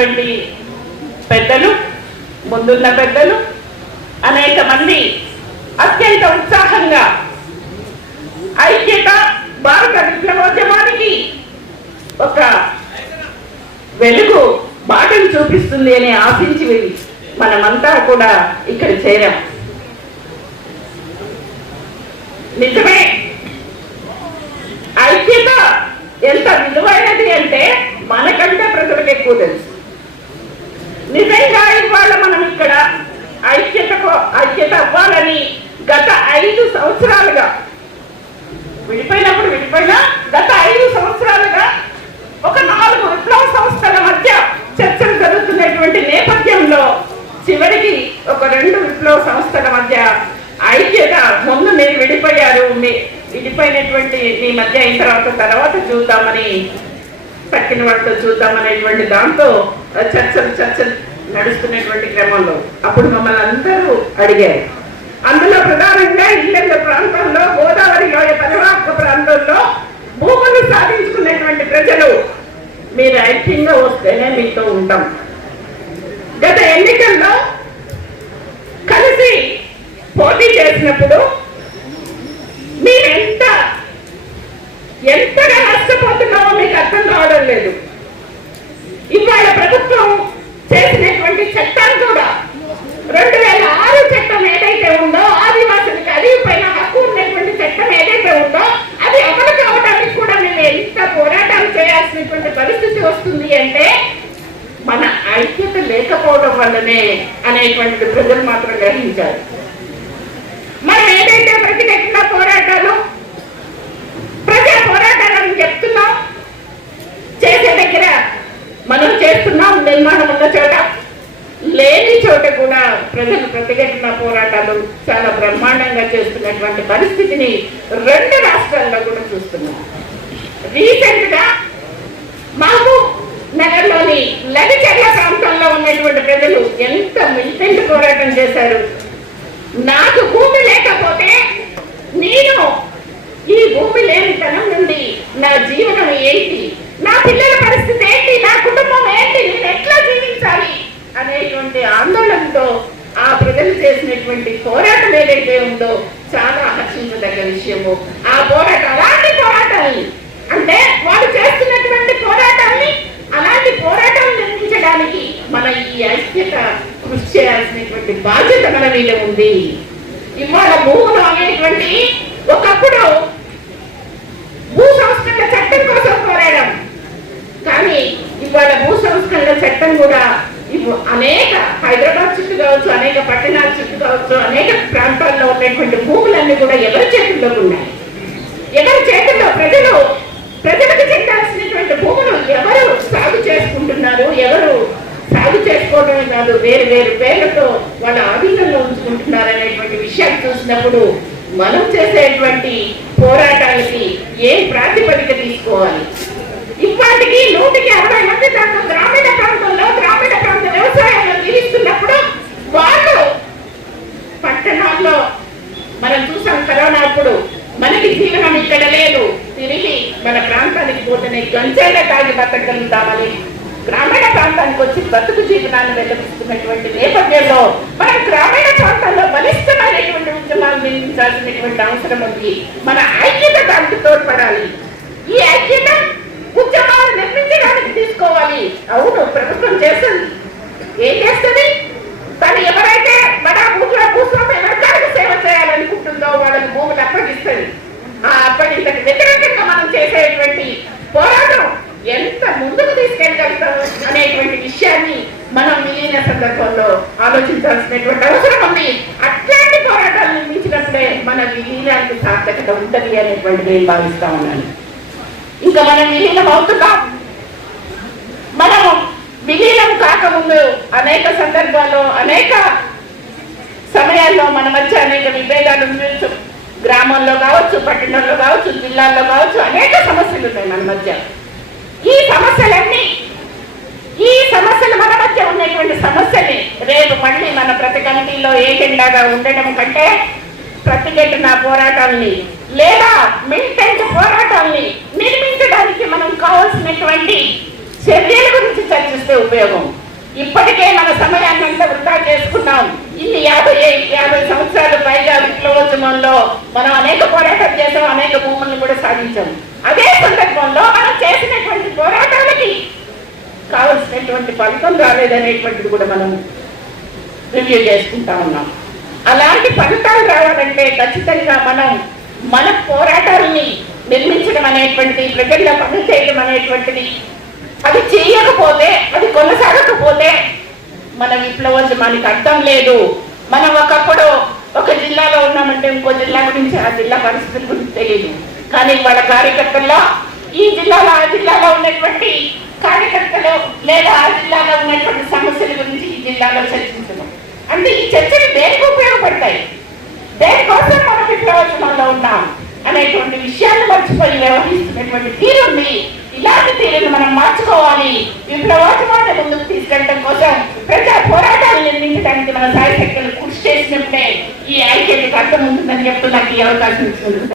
ఉన్నటువంటి పెద్దలు, ముందున్న పెద్దలు అనేక మంది అత్యంత ఉత్సాహంగా ఐక్యత భారత విప్లవోద్యమానికి ఒక వెలుగు బాటను చూపిస్తుంది అని ఆశించి మనమంతా కూడా ఇక్కడ చేరాం. నిజమే, ఐక్యత ఎంత విలువైనది అంటే మనకంటే ప్రజలకు ఎక్కువ తెలుసు. నిజంగా ఇవాళ మనం ఇక్కడ ఐక్యత అవ్వాలని గత 5 సంవత్సరాలుగా విడిపోయినా గత 5 సంవత్సరాలుగా ఒక 4 విప్లవ సంస్థల మధ్య చర్చలు జరుగుతున్నటువంటి నేపథ్యంలో చివరికి ఒక 2 విప్లవ సంస్థల మధ్య ఐక్యత, ముందు మీరు విడిపోయారు, విడిపోయినటువంటి మీ మధ్య అయిన తర్వాత చూద్దామని, తక్కిన వాళ్ళతో చూద్దామనేటువంటి దాంతో చర్చలు నడుస్తున్నటువంటి క్రమంలో అప్పుడు మమ్మల్ని అందరూ అడిగారు. అందులో ప్రధానంగా ఇళ్ళ ప్రాంతంలో, గోదావరి లోయ పరివాహక ప్రాంతంలో భూములు సాధించుకున్నటువంటి ప్రజలు మీరు ఐక్యంగా వస్తేనే మీతో ఉంటాం. గత ఎన్నికల్లో కలిసి పోటీ చేసినప్పుడు మీరు ఎంతగా నష్టపోతున్నామో మీకు అర్థం కావడం లేదు. ఇవాళ ప్రభుత్వం చేసినటువంటి చట్టాలు కూడా 2006 చట్టం ఏదైతే ఉందో, ఆదివాసులకు అడిగిపోయిన హక్కు ఉన్నటువంటి చట్టం ఏదైతే ఉందో అది అమలు కావడానికి కూడా మేము ఎంత పోరాటాలు చేయాల్సినటువంటి పరిస్థితి వస్తుంది అంటే మన ఐక్యత లేకపోవడం వల్లనే అనేటువంటి ప్రజలు మాత్రం గ్రహించారు. మనం ఏదైతే ప్రతిఘటన పోరాటాలు, ప్రజా పోరాటాలను చెప్తున్నాం, చేసే దగ్గర మనం చేస్తున్నాం, నిర్మాణం ఉన్న చోట లేని చోట కూడా ప్రజలు ప్రతిఘటన పోరాటాలు చాలా బ్రహ్మాండంగా చేస్తున్నటువంటి పరిస్థితిని 2 రాష్ట్రాల్లో కూడా చూస్తున్నాం. రీసెంట్ గా మహబూబ్ నగర్ లోని లగచర్ల ప్రాంతంలో ఉన్నటువంటి ప్రజలు ఎంత మిలిటెంట్ పోరాటం చేశారు. నాకు భూమి లేకపోతే నేను ఈ భూమి లేనితనం నుండి నా జీవనం ఏంటి, నా పిల్లల పరిస్థితి ఏంటి, నా కుటుంబం ఏంటి, నేను ఎట్లా జీవించాలి అనేటువంటి ఆందోళనతో ఆ ప్రజలు చేసినటువంటి పోరాటం ఏదైతే ఉందో చాలా హర్షించదగ్గ విషయము. ఆ పోరాటం, అలాంటి పోరాటాన్ని, అంటే వాళ్ళు చేస్తున్నటువంటి పోరాటాన్ని, అలాంటి పోరాటాలు నిర్మించడానికి మన ఈ ఐక్యత కృషి చేయాల్సినటువంటి బాధ్యత మన మీద ఉంది. ఇవాళ భూములు అనేటువంటి, ఒకప్పుడు భూ సంస్కరణ చట్టం కోసం పోరాడాం, కానీ ఇవాళ భూ సంస్కరణ చట్టం కూడా అనేక హైదరాబాద్ చుట్టూ కావచ్చు, అనేక పట్టణాల చుట్టూ కావచ్చు, అనేక ప్రాంతాల్లో ఉన్నటువంటి భూములన్నీ కూడా ఎవరి చేతుల్లో ఉన్నాయి. ఎవరి చేతుల్లో ప్రజలకు చెందాల్సినటువంటి భూములు ఎవరు సాగు చేసుకుంటున్నారు, ఎవరు సాగు చేసుకోవడమే కాదు వేరు వేరు పేర్లతో వాళ్ళ ఆధీనంలో ఉంచుకుంటున్నారు అనేటువంటి విషయాలు చూసినప్పుడు మనం చేసేటువంటి పోరాటాలకి ఏ ప్రాతిపదిక తీసుకోవాలి. ఇప్పటికీ 160 మంది దాకా గ్రామీణ ప్రాంత వ్యవసాయంలో జీవిస్తున్నప్పుడు వాళ్ళు పట్టణాల్లో మనం చూసాం కరోనా అప్పుడు మనకి జీవనం ఇక్కడ లేదు, తిరిగి మన ప్రాంతానికి పోతేనే గంజాయిల తాగి బతకగలుగుతామని గ్రామీణ ప్రాంతానికి వచ్చి బతుకు జీవనాన్ని వెల్లడిస్తున్నటువంటి నేపథ్యంలో మనం గ్రామీణ ప్రాంతాల్లో బలిష్టమైనటువంటి ఉద్యమాలు నిర్మించాల్సినటువంటి అవసరం ఉంది. మన ఐక్యత దానికి తోడ్పడాలి. ఈ ఐక్యత ఉద్యమాలు నిర్మించడానికి తీసుకోవాలి. అవును, ప్రభుత్వం చేస్తుంది, ఏం చేస్తుంది? తను ఎవరైతే బడా భూస్వామి వర్గాలకు సేవ చేయాలనుకుంటుందో వాళ్ళకి భూములు అప్పగిస్తుంది. ఆ అప్పగింతకి వ్యతిరేకంగా మనం చేసేటువంటి పోరాటం ఎంత ముందుకు తీసుకెళ్ళగలుగుతాము అనేటువంటి విషయాన్ని మనం మిగిలిన సందర్భంలో ఆలోచించాల్సినటువంటి అవసరం ఉంది. అట్లాంటి పోరాటాలు నిర్మించినప్పుడే మన విలీనానికి సార్థకత ఉంటుంది అనేటువంటి నేను భావిస్తా ఉన్నాను. ఇంకా మనం విలీనం అవుతున్నాం. మనము విలీనం కాకముందు అనేక సందర్భాల్లో, అనేక సమయాల్లో మన మధ్య అనేక విభేదాలు ఉండొచ్చు. గ్రామంలో కావచ్చు, పట్టణంలో కావచ్చు, జిల్లాల్లో కావచ్చు, అనేక సమస్యలు ఉన్నాయి మన మధ్య. ఈ సమస్యలు మన మధ్య ఉన్నటువంటి సమస్యని రేపు మళ్ళీ మన ప్రతి కమిటీలో ఏజెండాగా ఉండడం కంటే ప్రతిఘటన పోరాటాన్ని లేదా మిలిటెంట్ పోరాటాన్ని నిర్మించడానికి మనం కావాల్సినటువంటి చర్యల గురించి చర్చిస్తే ఉపయోగం. ఇప్పటికే మన సమయాన్ని అంతా వృధా చేసుకున్నాం. ఇన్ని 50 సంవత్సరాలు పైగా విప్లవోద్యమంలో మనం అనేక పోరాటాలు చేసాం, అనేక భూములను కూడా సాధించాం. అదే సందర్భంలో మనం చేసినటువంటి పోరాటాలకి కావలసినటువంటి ఫలితం రాలేదనేటువంటిది కూడా మనం రివ్యూ చేసుకుంటా ఉన్నాం. అలాంటి ఫలితాలు రావాలంటే ఖచ్చితంగా మనం మన పోరాటాలని నిర్మించడం అనేటువంటిది, ప్రజల్లో పనులు చేయడం అనేటువంటిది, అది చేయకపోతే, అది కొనసాగకపోతే మన విప్లవోద్యమానికి అర్థం లేదు. మనం ఒకప్పుడు ఒక జిల్లాలో ఉన్నామంటే ఇంకో జిల్లా గురించి, ఆ జిల్లా పరిస్థితుల గురించి తెలియదు. కానీ వాళ్ళ కార్యకర్తల్లో ఈ జిల్లాలో ఆ జిల్లాలో ఉన్నటువంటి కార్యకర్తలు లేదా ఆ జిల్లాలో ఉన్నటువంటి సమస్యల గురించి ఈ జిల్లాలో చర్చించడం అంటే ఈ చర్చలు దేనికి ఉపయోగపడతాయి, దేనికోసం మనం విప్లవోద్యమంలో ఉన్నాం అనేటువంటి విషయాన్ని మర్చిపోయి వ్యవహరిస్తున్నటువంటి తీరుంది. ఇలాంటి తీరును మనం మార్చుకోవాలి. విప్లవోద్యమాన్ని ముందుకు తీసుకెళ్ళడం కోసం ప్రజా పోరాటాలు నిర్మించడానికి మన సాయశక్తులు కృషి చేసినప్పుడే ఈ ఐక్యతకు అర్థం ఉంటుందని చెప్తూ నాకు ఈ అవకాశం ఇస్తుంది.